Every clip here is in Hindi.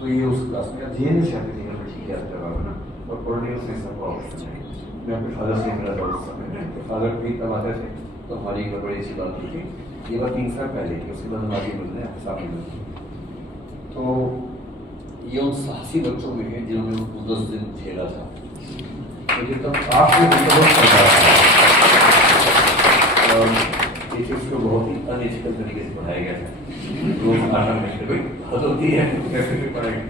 तो ये उस क्लास में जेएनयू से आती थी मैं ठीक है जवाब है ना, और पॉलिटिकल साइंस का ऑप्शन है। मैं अपने फादर से मिला था उस समय में, तो फादर भी तब आते थे, तो हमारी एक बड़ी सी बात थी। ये बात 3 साल पहले की, उसके बाद हम आगे मिल रहे हैं साथ में। तो ये उन साहसी बच्चों में है जिन्होंने वो 10 दिन झेला था, मुझे तब आपसे बहुत पता था। और ये चीज़ को बहुत ही अनएथिकल तरीके से पढ़ाया गया था। रोज 8 घंटे भाई हद होती है कैसे भी पढ़ाएंगे,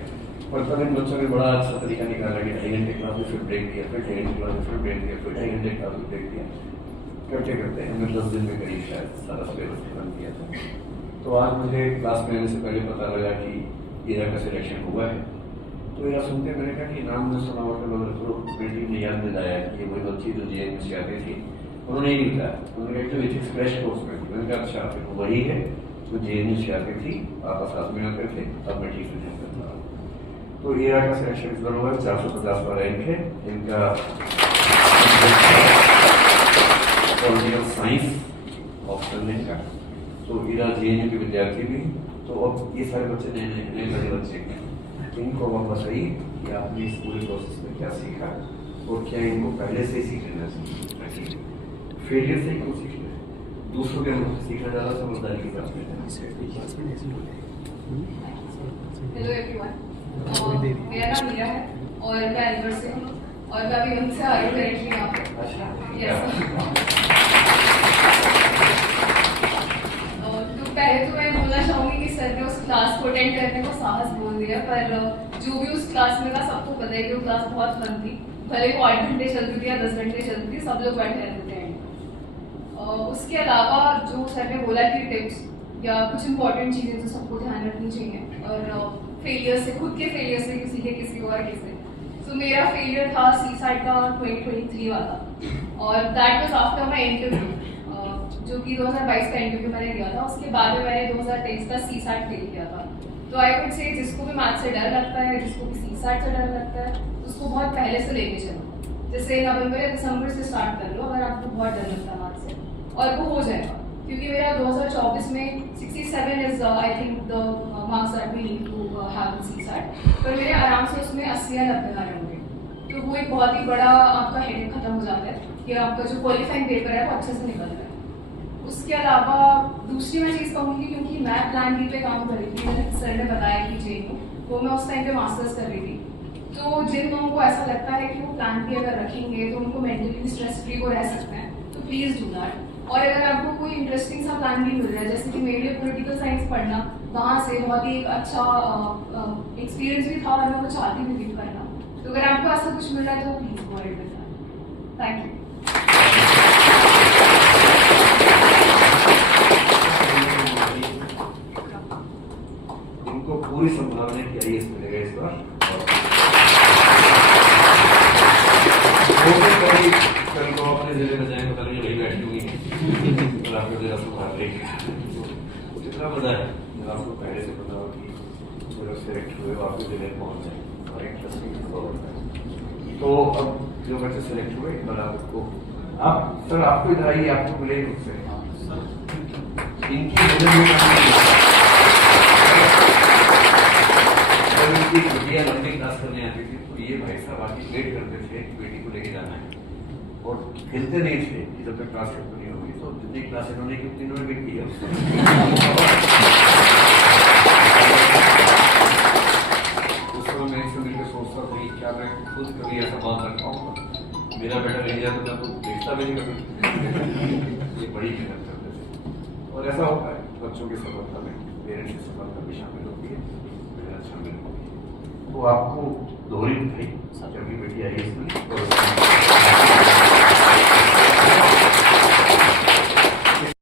और तब इन बच्चों ने बड़ा अच्छा तरीका निकाला कि 2.5 घंटे क्लास में फिर ब्रेक दिया, फिर 2.5 घंटे क्लास में फिर ब्रेक दिया, फिर 2.5 घंटे क्लास में ब्रेक दिया। करते करते हमने 10 दिन में करीब शायद सारा सिलेबस खत्म किया था। तो आज मुझे क्लास में आने से पहले पता लगा कि ईरा का सिलेक्शन हुआ है। तो ईरा सुनते मैंने कहा कि नाम में सुना हुआ, तो बेटी ने याद दिलाया कि वही बच्ची जो जेएनयू से आती थी, उन्होंने नहीं बताया। उन्होंने कहा जो एथिक्स क्रैश कोर्स में थी, मैंने कहा अच्छा फिर वही है जो जेएनयू से आती थी, आप साथ में आते थे, अब मैं ठीक से नहीं करता। तो ईरा का सिलेक्शन इस बार हुआ, 450 का रैंक है इनका पॉलिटिकल साइंस ऑप्शन है का। तो ईरा जेएनयू के विद्यार्थी भी, तो अब ये सारे बच्चे नए बड़े बच्चे हैं, इनको वापस आई कि आपने इस पूरे प्रोसेस में क्या सीखा और क्या इनको पहले से ही सीख लेना चाहिए। फेलियर से क्यों सीख लें, दूसरों के अनुभव से सीखना ज़्यादा समझदारी की बात है। हेलो एवरीवन, मेरा नाम मीरा है और मैं अलवर से हूँ, और मैं अभी उनसे आ रही हूँ करेक्टली यहाँ पे। तो पहले तो मैं बोलना चाहूँगी कि सर ने उस क्लास को अटेंड करने को साहस बोल दिया, पर जो भी उस क्लास में था सबको पता है कि वो क्लास बहुत फन थी। भले वो 8 घंटे चलती थी या 10 घंटे चलती थी, सब लोग बैठे रहते थे। उसके अलावा जो सर ने बोला कि टिप्स या कुछ इंपॉर्टेंट चीज़ें जो सबको ध्यान रखनी चाहिए, और फेलियर से, खुद के फेलियर से किसी के किसी और किसी। तो मेरा फेलियर था सीसैट का 2023 वाला, और that was after my interview, जो कि 2022 का इंटरव्यू मैंने दिया था। उसके बाद में मैंने 2023 का सीसैट फेल किया था। तो आई वुड से जिसको भी मैथ से डर लगता है, जिसको भी सीसैट से डर लगता है, उसको बहुत पहले से लेके चलो। जैसे नवंबर या दिसंबर से स्टार्ट कर लो अगर आपको बहुत डर लगता है मैथ से, और वो हो जाएगा। क्योंकि मेरा 2024 में 67 is I think the marks that we need to have in CSAT, पर मेरे आराम से उसमें 80 या 90 आ होंगे। तो वो एक बहुत ही बड़ा आपका हेडेक खत्म हो जाता है कि आपका जो क्वालिफाइंग पेपर है वो अच्छे से निकल रहा है। उसके अलावा दूसरी मैं चीज़ कहूँगी, क्योंकि मैं प्लान बी पे काम कर रही थी, मैंने सर ने बताया कि जेएनयू, वो मैं उस टाइम पे मास्टर्स कर रही थी। तो जिन लोगों को ऐसा लगता है कि वो प्लान बी अगर रखेंगे तो उनको मेंटली स्ट्रेस फ्री को रह सकते हैं, तो प्लीज़ डू दैट। और अगर आपको कोई इंटरेस्टिंग सा प्लान भी मिल रहा है, जैसे कि मेरे लिए पॉलिटिकल साइंस पढ़ना वहाँ से बहुत ही अच्छा एक्सपीरियंस भी था, और मैं वो चाहती भी थी करना। तो अगर आपको ऐसा कुछ मिल रहा है तो please go ahead with that. Thank you. इनको पूरी संभावना की आईएएस मिलेगा इस बार। कल को अपने जिले में जाएंगे, पता नहीं वही बैठी हुई है, आपको जिला सुधार लेंगे। कितना मजा है जब आपको पहले से पता हो कि वो लोग सेलेक्ट हुए, आपके जिले में पहुंच जाए और इंटरेस्टिंग होता है। तो अब जो बच्चे सेलेक्ट हुए, कल आपको आप सर आपको इधर आइए, आपको मिलेगी उससे इनकी बेटियां लंबी क्लास करने आती थी, तो ये भाई साहब आके वेट करते थे कि बेटी को लेके जाना है, और खेलते नहीं थे कि जब तक क्लास खत्म नहीं होगी। तो जितनी क्लास इन्होंने की उतनी इन्होंने वेट किया। उस समय मैं इससे मिलकर सोचता था कि क्या मैं खुद कभी ऐसा बात रख पाऊंगा, मेरा बेटा ले जाए तो मैं तो देखता भी नहीं कभी। ये बड़ी मेहनत करते थे, और ऐसा होता है बच्चों की सफलता में पेरेंट्स की सफलता भी शामिल होती है, मेहनत शामिल होती है। तो आपको दोहरी मिठाई जब भी बेटी आई इसमें